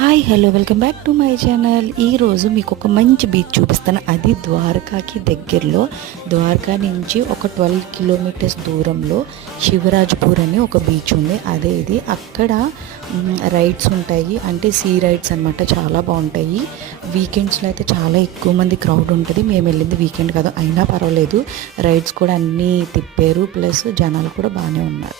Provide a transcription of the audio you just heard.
Hi hello welcome back to my channel. ఈరోజు మీకు ఒక మంచి బీచ్ చూపిస్తాను. అది ద్వారకాకి దగ్గరలో, ద్వారకా నుంచి ఒక 12 కిలోమీటర్స్ దూరంలో శివరాజ్పూర్ అని ఒక బీచ్ ఉంది. అదే ఇది. అక్కడ రైడ్స్ ఉంటాయి, అంటే సీ రైడ్స్ అనమాట. చాలా బాగుంటాయి. వీకెండ్స్లో అయితే చాలా ఎక్కువ మంది క్రౌడ్ ఉంటుంది. మేము వెళ్ళింది వీకెండ్ కాదు, అయినా పర్వాలేదు. రైడ్స్ కూడా అన్నీ తిప్పారు, ప్లస్ జనాలు కూడా బాగానే ఉన్నారు.